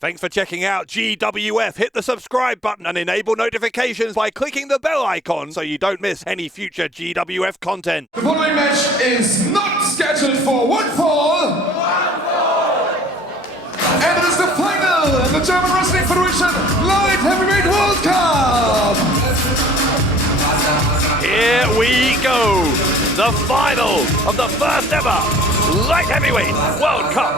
Thanks for checking out GWF. Hit the subscribe button and enable notifications by clicking the bell icon so you don't miss any future GWF content. The following match is not scheduled for one fall. And it is the final in the German Wrestling Federation Light Heavyweight World Cup. Here we go. The final of the first ever Light Heavyweight World Cup.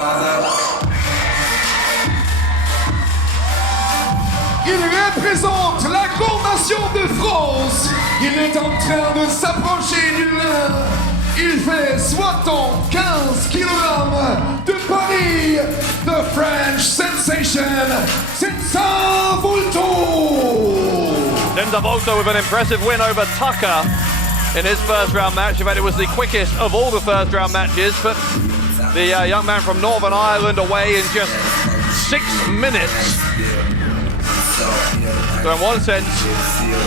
Il représente la grande nation de France. Il est en train de s'approcher du nain. Il fait 75 kg de Paris. The French sensation, Senza Volto. Senza Volto with an impressive win over Tucker in his first round match. In fact, it was the quickest of all the first round matches. But the young man from Northern Ireland away in just 6 minutes. So in one sense,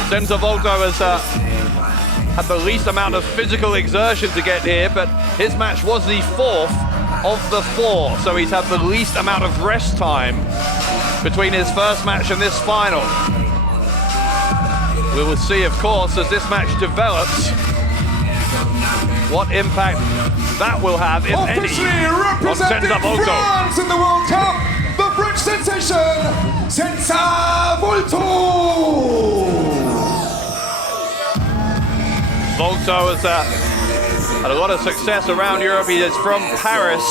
Senza Volto has had the least amount of physical exertion to get here, but his match was the 4th of the 4, so he's had the least amount of rest time between his first match and this final. We will see, of course, as this match develops, what impact that will have, if any, on Senza Volto. France in the World Cup, the French sensation, Senza Volto! Volto has had a lot of success around Europe. He is from Paris.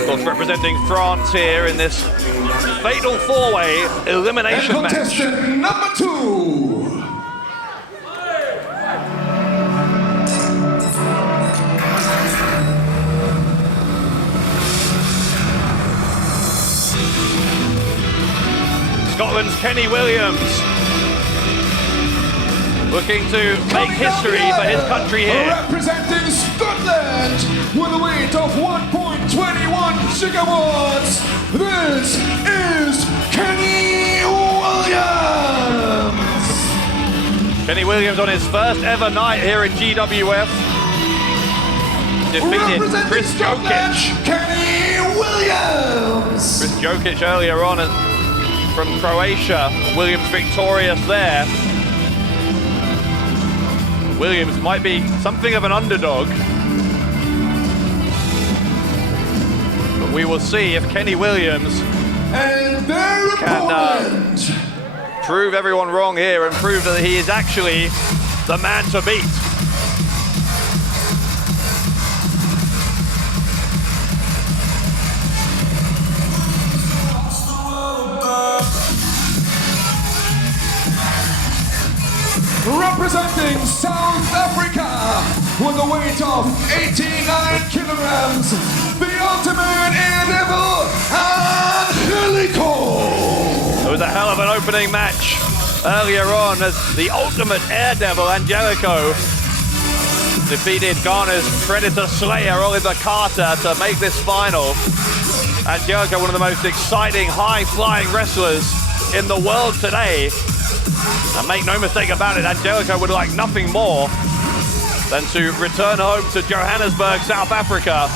Of course, representing France here in this fatal 4-way elimination and contestant match. number 2. Scotland's Kenny Williams, looking to make history for his country here. Representing Scotland with a weight of 1.21 gigawatts, this is Kenny Williams. Kenny Williams on his first ever night here in GWF. Defeated Chris Jokic. Kenny Williams. Chris Jokic earlier on from Croatia. Williams victorious there. Williams might be something of an underdog, but we will see if Kenny Williams can prove everyone wrong here and prove that he is actually the man to beat. Representing South Africa with a weight of 89 kilograms, the ultimate Devil, Angelico. It was a hell of an opening match earlier on as the ultimate Daredevil, Angelico, defeated Ghana's Predator Slayer, Oliver Carter, to make this final. Angelico, one of the most exciting, high-flying wrestlers in the world today. And make no mistake about it, Angelico would like nothing more than to return home to Johannesburg, South Africa,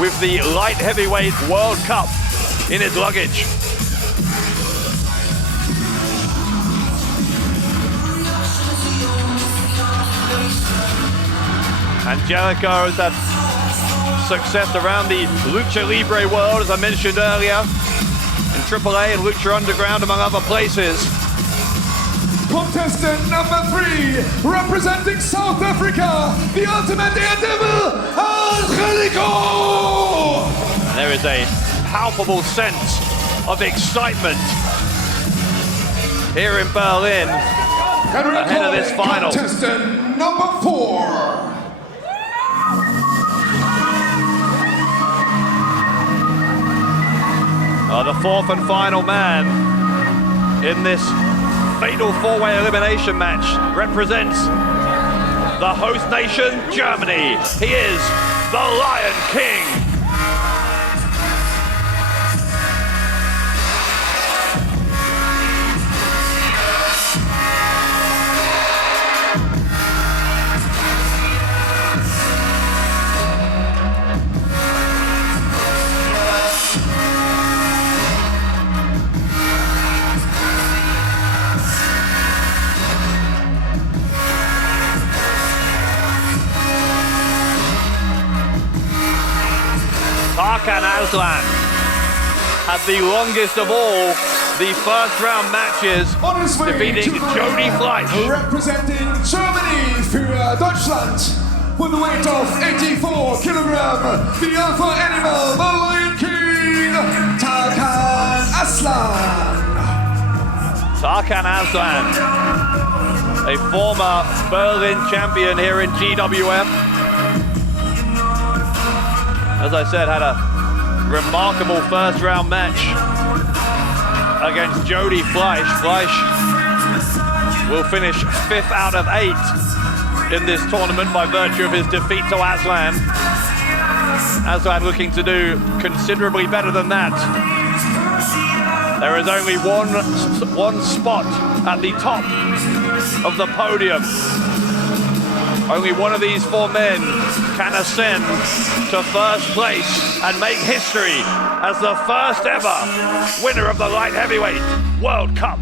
with the Light Heavyweight World Cup in his luggage. Angelico has had success around the Lucha Libre world, as I mentioned earlier, in AAA and Lucha Underground, among other places. Contestant number 3, representing South Africa, the ultimate Daredevil, Angelico! And there is a palpable sense of excitement here in Berlin ahead of this final. Contestant number 4. The 4th and final man in this fatal 4-way elimination match represents the host nation, Germany. He is the Lion King. Aslan had the longest of all the first round matches, On his way defeating to the Jody ring, Fleisch. representing Germany für Deutschland, with a weight of 84 kilogram, the alpha animal, the Lion King, Tarkan Aslan. Tarkan Aslan, a former Berlin champion here in GWF. As I said, had a remarkable first round match against Jody Fleisch. Fleisch will finish 5th out of 8 in this tournament by virtue of his defeat to Aslan. Aslan looking to do considerably better than that. There is only one spot at the top of the podium. Only one of these 4 men can ascend to first place and make history as the first ever winner of the Light Heavyweight World Cup.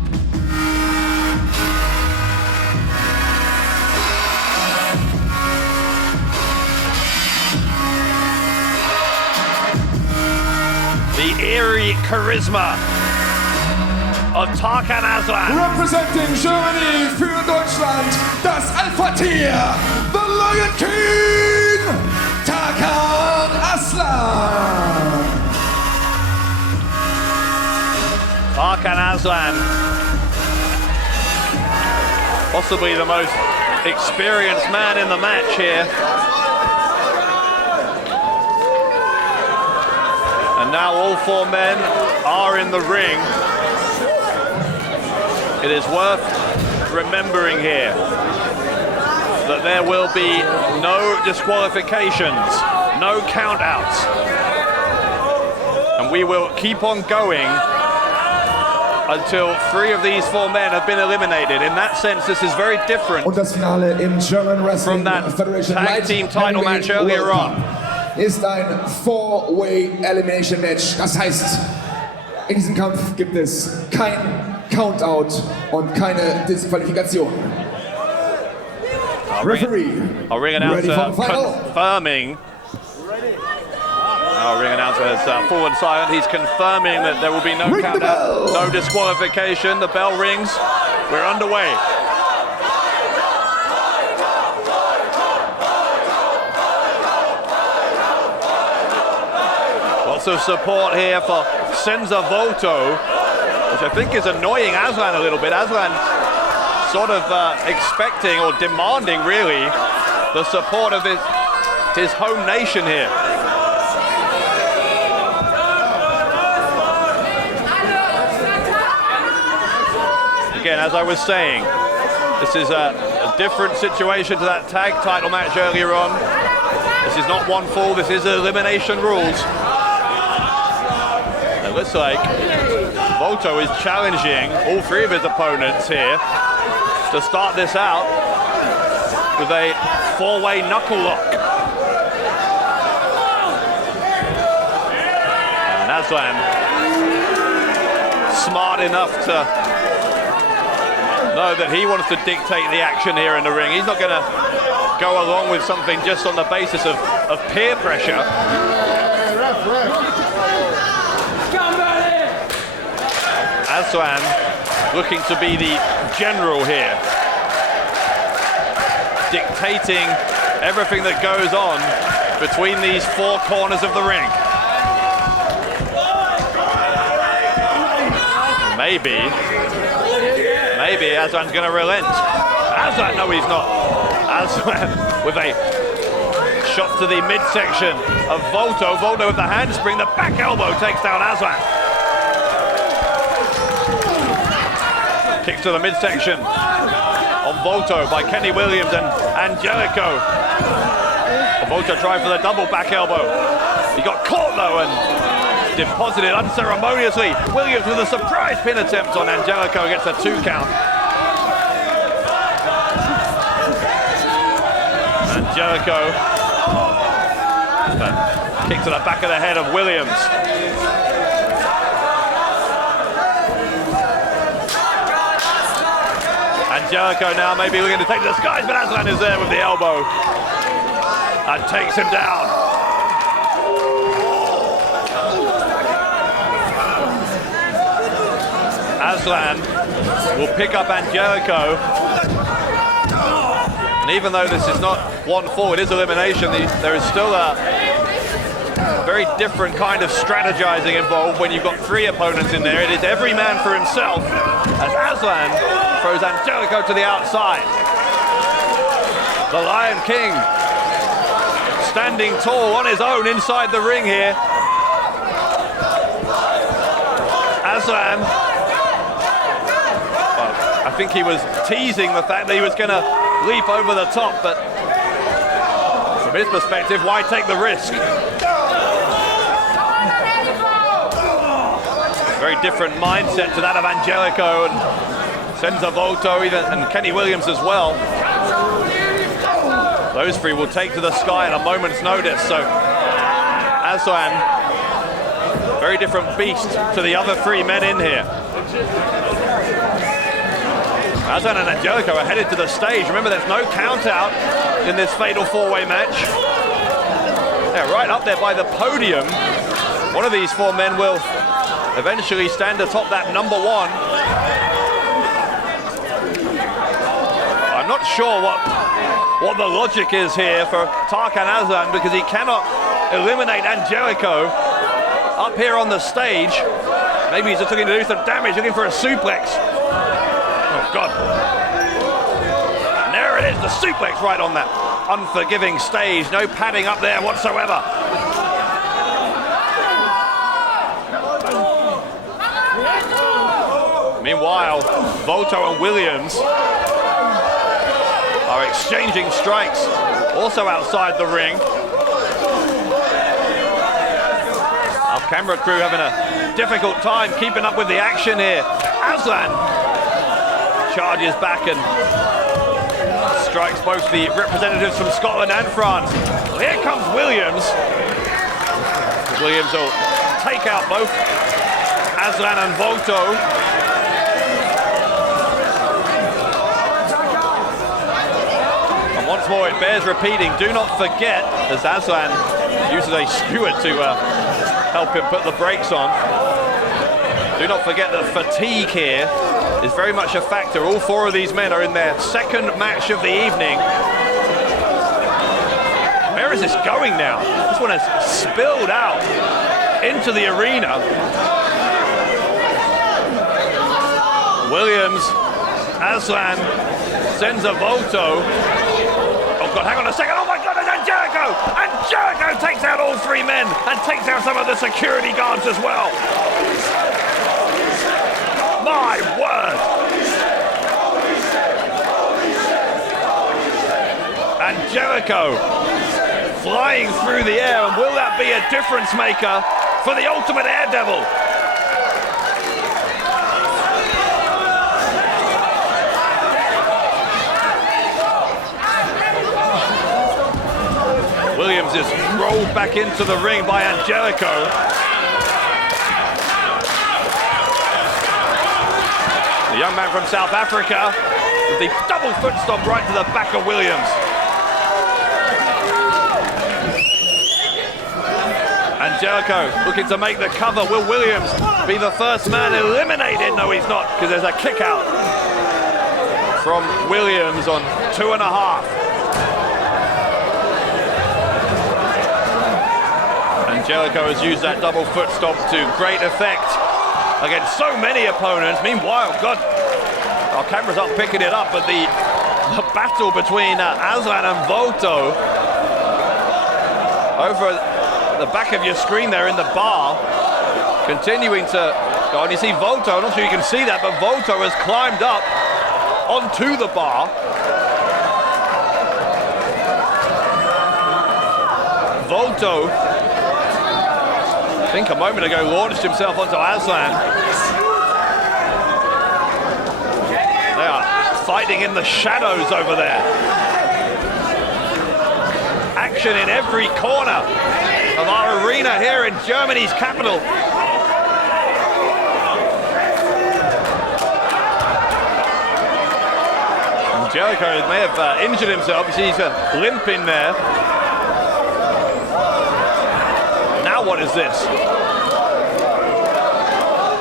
The eerie charisma of Tarkan Aslan. Representing Germany für Deutschland, das Alpha-Tier, the Lion King, Tarkan Aslan. Tarkan Aslan, possibly the most experienced man in the match here. And now all 4 men are in the ring. It is worth remembering here that there will be no disqualifications, no countouts. And we will keep on going until 3 of these 4 men have been eliminated. In that sense, this is very different Und das Finale im German Wrestling from that Federation tag Light team title match earlier World on. Cup. Ist ein 4-Way Elimination Match. Das heißt, in diesem Kampf gibt es kein Countout und keine Disqualifikation. Referee, Our ring ready announcer for the final? confirming. Our ring announcer has fallen silent. He's confirming that there will be no Ring the countdown, bell. no disqualification. The bell rings. We're underway. Lots of support here for Senza Volto, which I think is annoying Aslan a little bit. Aslan sort of expecting or demanding, really, the support of his home nation here. Again, as I was saying, this is a different situation to that tag title match earlier on. This is not one fall, this is elimination rules. It looks like Volto is challenging all 3 of his opponents here to start this out with a 4-way knuckle lock. And Aslan, smart enough to know that he wants to dictate the action here in the ring. He's not going to go along with something just on the basis of peer pressure. Aslan looking to be the general here, dictating everything that goes on between these 4 corners of the ring. Maybe Aslan's going to relent. Aslan, no, he's not. Aslan with a shot to the midsection of Volto. Volto with the handspring, the back elbow takes down Aslan. Kick to the midsection of Volto by Kenny Williams and Angelico. Volto tried for the double back elbow. He got caught though and deposited unceremoniously. Williams with a surprise pin attempt on Angelico, gets a 2 count. Angelico, kick to the back of the head of Williams. Angelico now maybe looking to take the skies, but Aslan is there with the elbow and takes him down. Aslan will pick up Angelico. And even though this is not 1-4, it is elimination, there is still a very different kind of strategizing involved when you've got 3 opponents in there. It is every man for himself as Aslan throws Angelico to the outside. The Lion King standing tall on his own inside the ring here. Aslan, well, I think he was teasing the fact that he was going to leap over the top, but from his perspective, why take the risk? Very different mindset to that of Angelico and Senza, Volto, even, and Kenny Williams as well. Those 3 will take to the sky at a moment's notice. So Aslan, very different beast to the other 3 men in here. Aslan and Angelico are headed to the stage. Remember, there's no count out in this fatal 4-way match. They're right up there by the podium. One of these 4 men will eventually stand atop that number 1. I'm not sure what the logic is here for Tarkan Aslan, because he cannot eliminate Angelico up here on the stage. Maybe he's just looking to do some damage, looking for a suplex. Oh God. And there it is, the suplex right on that unforgiving stage. No padding up there whatsoever. Meanwhile, Volto and Williams are exchanging strikes also outside the ring. Our camera crew having a difficult time keeping up with the action here. Aslan charges back and strikes both the representatives from Scotland and France. Well, here comes Williams. Williams will take out both Aslan and Volto. Once more, it bears repeating, do not forget, as Aslan uses a steward to help him put the brakes on, do not forget that fatigue here is very much a factor. All 4 of these men are in their 2nd match of the evening. Where is this going now? This one has spilled out into the arena. Williams, Aslan, Senza, Volto. Oh God, hang on a second. Oh my God, it's Angelico! Angelico takes out all 3 men and takes out some of the security guards as well. My word! Angelico flying through the air, and will that be a difference maker for the Ultimate Daredevil? Williams is rolled back into the ring by Angelico. The young man from South Africa with the double foot stomp right to the back of Williams. Angelico looking to make the cover. Will Williams be the first man eliminated? No, he's not, because there's a kick out from Williams on 2.5. Angelico has used that double foot stomp to great effect against so many opponents. Meanwhile, God, our cameras aren't picking it up, but the battle between Aslan and Volto over the back of your screen there in the bar, continuing to go on. You see Volto, I'm not sure you can see that, but Volto has climbed up onto the bar. Volto, I think a moment ago, launched himself onto Aslan. They are fighting in the shadows over there. Action in every corner of our arena here in Germany's capital. Angelico may have injured himself. You see he's a limp in there. Now what is this?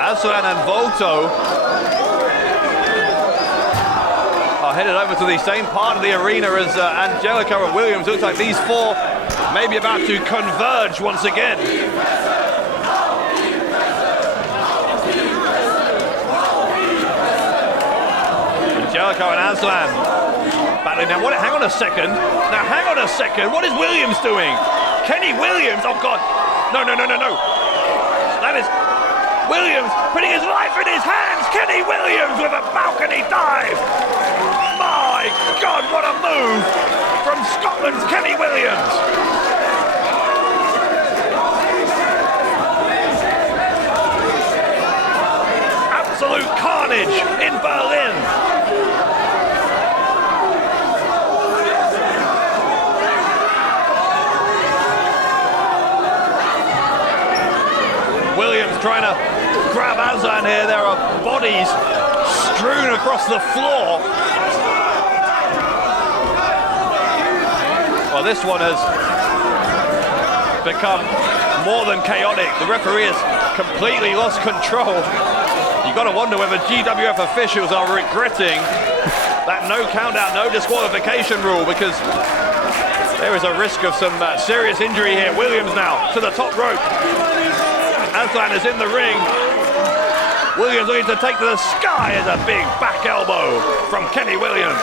Aslan and Volto are headed over to the same part of the arena as Angelico and Williams. Looks like these four may be about to converge once again. Angelico and Aslan battling now. Hang on a second. Now, hang on a second. What is Williams doing? Kenny Williams? Oh, God. No. That is Williams putting his life in his hands. Kenny Williams with a balcony dive. My God, what a move from Scotland's Kenny Williams. Absolute carnage in Berlin. Williams trying to grab Aslan here. There are bodies strewn across the floor. Well, this one has become more than chaotic. The referee has completely lost control. You've got to wonder whether GWF officials are regretting that no count out, no disqualification rule, because there is a risk of some serious injury here. Williams now to the top rope. Aslan is in the ring. Williams looking to take to the sky as a big back elbow from Kenny Williams.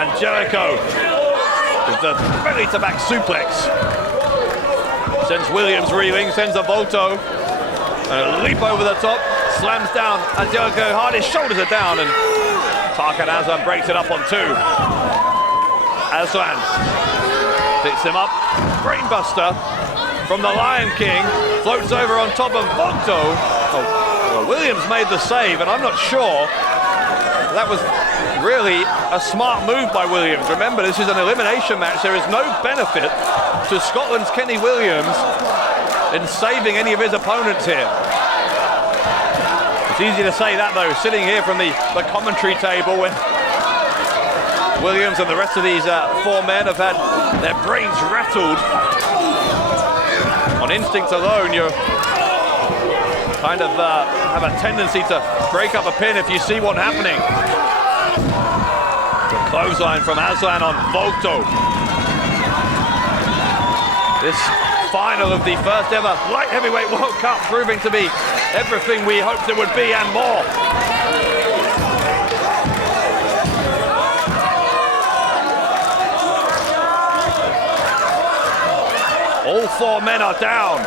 Angelico with the belly to back suplex. Sends Williams reeling, sends a Volto. And a leap over the top, slams down Angelico hard. His shoulders are down, and Tarkan Aslan breaks it up on two. Aslan picks him up, brainbuster from the Lion King, floats over on top of Volto. Oh, well, Williams made the save, and I'm not sure that was really a smart move by Williams. Remember, this is an elimination match. There is no benefit to Scotland's Kenny Williams in saving any of his opponents here. It's easy to say that, though, sitting here from the commentary table when Williams and the rest of these four men have had their brains rattled. On instinct alone, you kind of have a tendency to break up a pin if you see what's happening. The clothesline from Aslan on Volto. This final of the first ever light heavyweight World Cup proving to be everything we hoped it would be and more. All four men are down.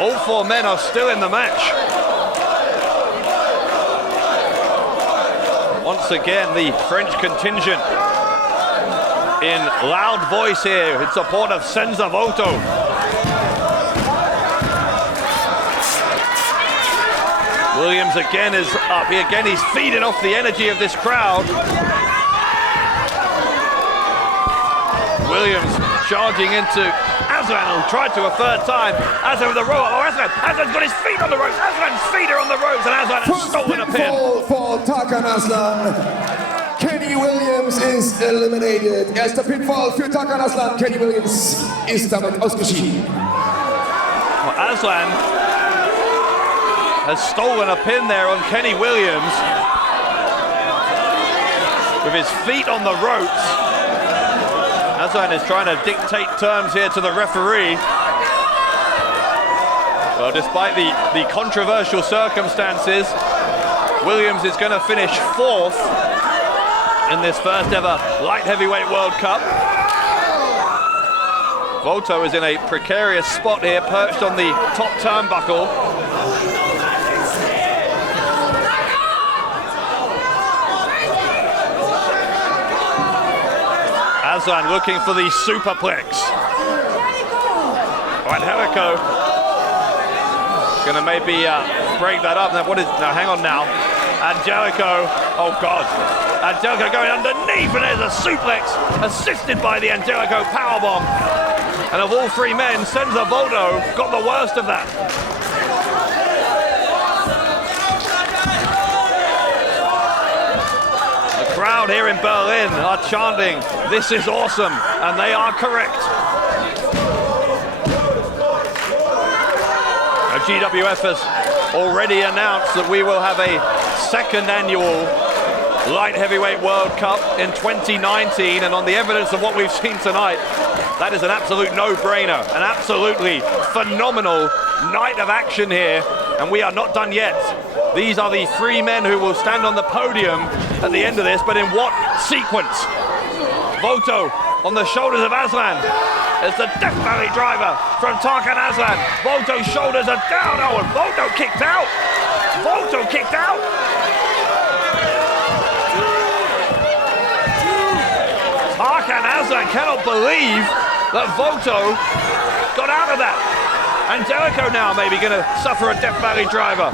All four men are still in the match. Once again, the French contingent in loud voice here in support of Senza Volto. Williams again is up. He's feeding off the energy of this crowd. Williams charging into Aslan, who tried to a third time. Aslan with the roll. Oh, Aslan's got his feet on the ropes. Aslan's feet are on the ropes, and Aslan has stolen a pin. For Tarkan Aslan. Kenny Williams ist eliminated. Erster Pinfall für Tarkan Aslan. Kenny Williams ist damit ausgeschieden. Well, Aslan has stolen a pin there on Kenny Williams with his feet on the ropes. Aslan is trying to dictate terms here to the referee. Well, despite the controversial circumstances, Williams is going to finish fourth in this first ever light heavyweight World Cup. Volto is in a precarious spot here, perched on the top turnbuckle. Aslan looking for the superplex. All right, Angelico gonna maybe break that up. Now, hang on now. Angelico, oh God. Angelico going underneath, and there's a suplex assisted by the Angelico powerbomb. And of all three men, Senza Volto got the worst of that. The crowd here in Berlin are chanting, "This is awesome," and they are correct. GWF has already announced that we will have a second annual Light Heavyweight World Cup in 2019, and on the evidence of what we've seen tonight, that is an absolute no-brainer, an absolutely phenomenal night of action here, and we are not done yet. These are the three men who will stand on the podium at the end of this, but in what sequence? Volto on the shoulders of Aslan. It's the Death Valley driver from Tarkan Aslan. Volto's shoulders are down. Oh, and Volto kicked out. Volto kicked out. Tarkan Aslan cannot believe that Volto got out of that. Angelico now maybe going to suffer a Death Valley driver.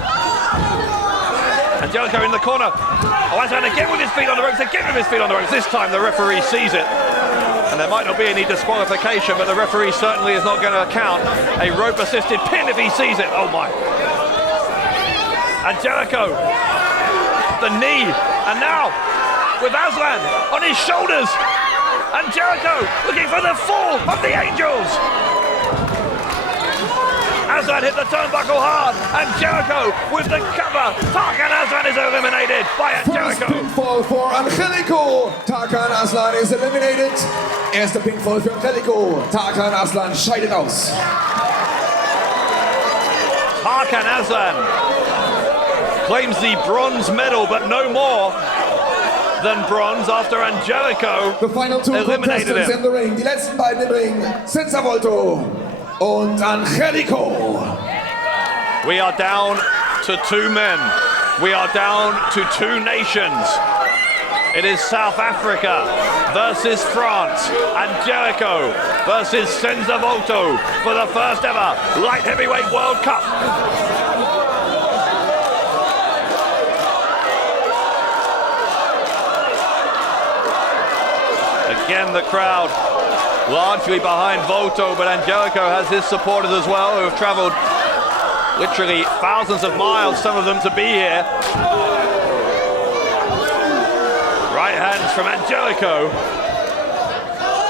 Angelico in the corner. Oh, Aslan again with his feet on the ropes, again with his feet on the ropes. This time the referee sees it. And there might not be any disqualification, but the referee certainly is not going to count a rope-assisted pin if he sees it. Oh my. Angelico, the knee, and now with Aslan on his shoulders. Angelico looking for the fall of the Angels. Aslan hit the turnbuckle hard. Angelico with the cover. Tarkan Aslan is eliminated by Angelico. First pinfall for Angelico. Tarkan Aslan is eliminated. Erster Pinfall für Angelico. Tarkan Aslan scheidet aus. Tarkan Aslan claims the bronze medal, but no more than bronze after Angelico The final two eliminated contestants him. in the ring. Die letzten beiden im Ring. Senza Volto und Angelico. We are down to two men. We are down to two nations. It is South Africa versus France. Angelico versus Senza Volto for the first ever Light Heavyweight World Cup. Again, the crowd largely behind Volto, but Angelico has his supporters as well, who have traveled literally thousands of miles, some of them to be here. Right hands from Angelico.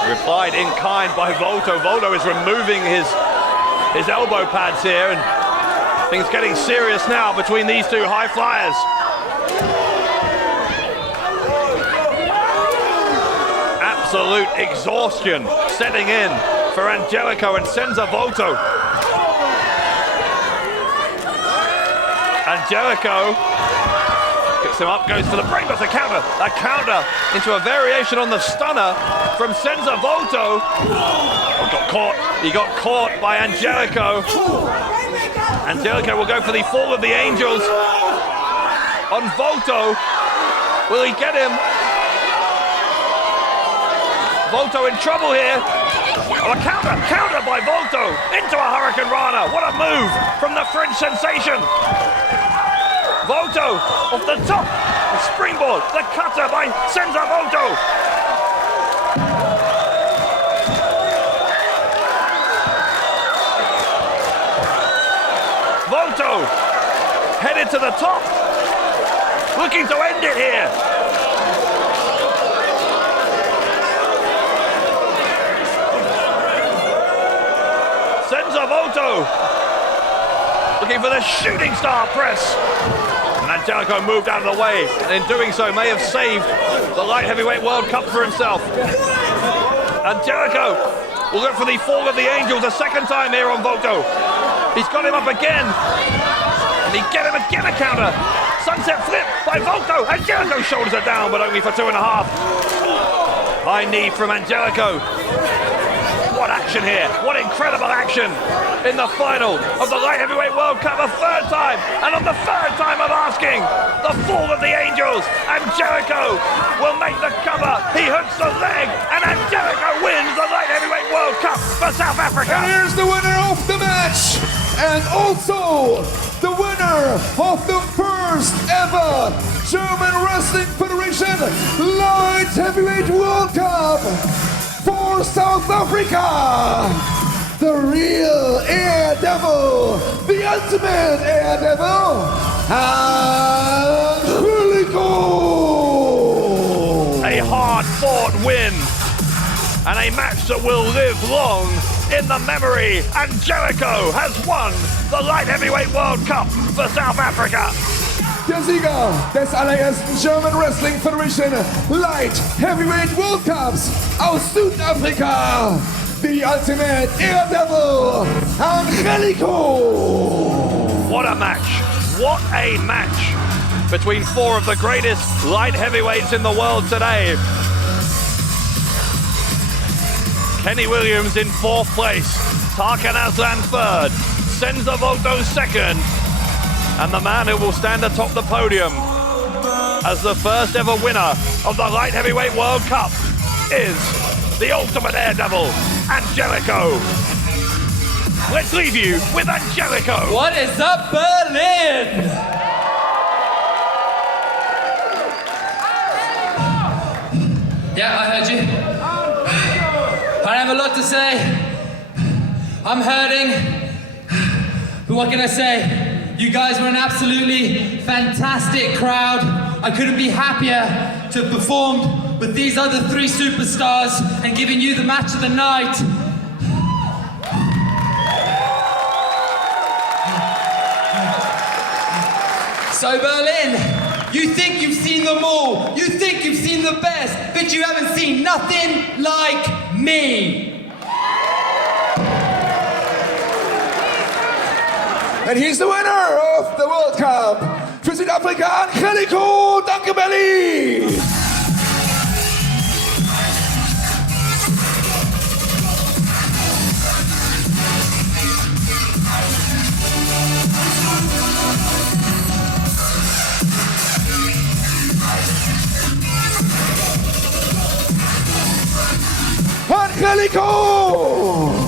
Replied in kind by Volto. Volto is removing his elbow pads here, and things getting serious now between these two high flyers. Absolute exhaustion setting in for Angelico and Senza Volto. Angelico picks him up, goes for the brainbuster counter. A counter into a variation on the stunner from Senza Volto. Oh, got caught. He got caught by Angelico. Angelico will go for the fall of the Angels on Volto. Will he get him? Volto in trouble here. Oh, a counter by Volto into a Hurricane Rana. What a move from the French sensation. Volto off the top, the springboard, the cutter by Senza Volto. Volto headed to the top, looking to end it here. Senza Volto looking for the shooting star press. And Angelico moved out of the way, and in doing so may have saved the Light Heavyweight World Cup for himself. Angelico will go for the fall of the Angels a second time here on Volto. He's got him up again. And he get him again, a counter. Sunset flip by Volto. Angelico's shoulders are down, but only for 2.5. High knee from Angelico. What action here. What incredible action in the final of the Light Heavyweight World Cup, a third time. And on the third time of asking, the fall of the Angels. Angelico will make the cover. He hooks the leg, and Angelico wins the Light Heavyweight World Cup for South Africa. And here's the winner of the match, and also the winner of the first ever German Wrestling Federation Light Heavyweight World Cup for South Africa, the real Air Devil, the ultimate Air Devil, Angelico. A hard-fought win, and a match that will live long in the memory. Angelico has won the Light Heavyweight World Cup for South Africa. Der Sieger des allerersten German Wrestling Federation Light Heavyweight World Cups aus Südafrika, the Ultimate Daredevil, Angelico. What a match. What a match between four of the greatest light heavyweights in the world today. Kenny Williams in 4th place, Tarkan Aslan 3rd, Senza Volto 2nd, and the man who will stand atop the podium as the first ever winner of the Light Heavyweight World Cup is the Ultimate Daredevil, Angelico. Let's leave you with Angelico. What is up, Berlin? Yeah, I heard you. I have a lot to say. I'm hurting. But what can I say? You guys were an absolutely fantastic crowd. I couldn't be happier to have performed with these other 3 superstars and giving you the match of the night. So Berlin, you think you've seen them all, you think you've seen the best, but you haven't seen nothing like me. And he's the winner of the World Cup für Südafrika, Angelico. Danke, Berlin. Angelico!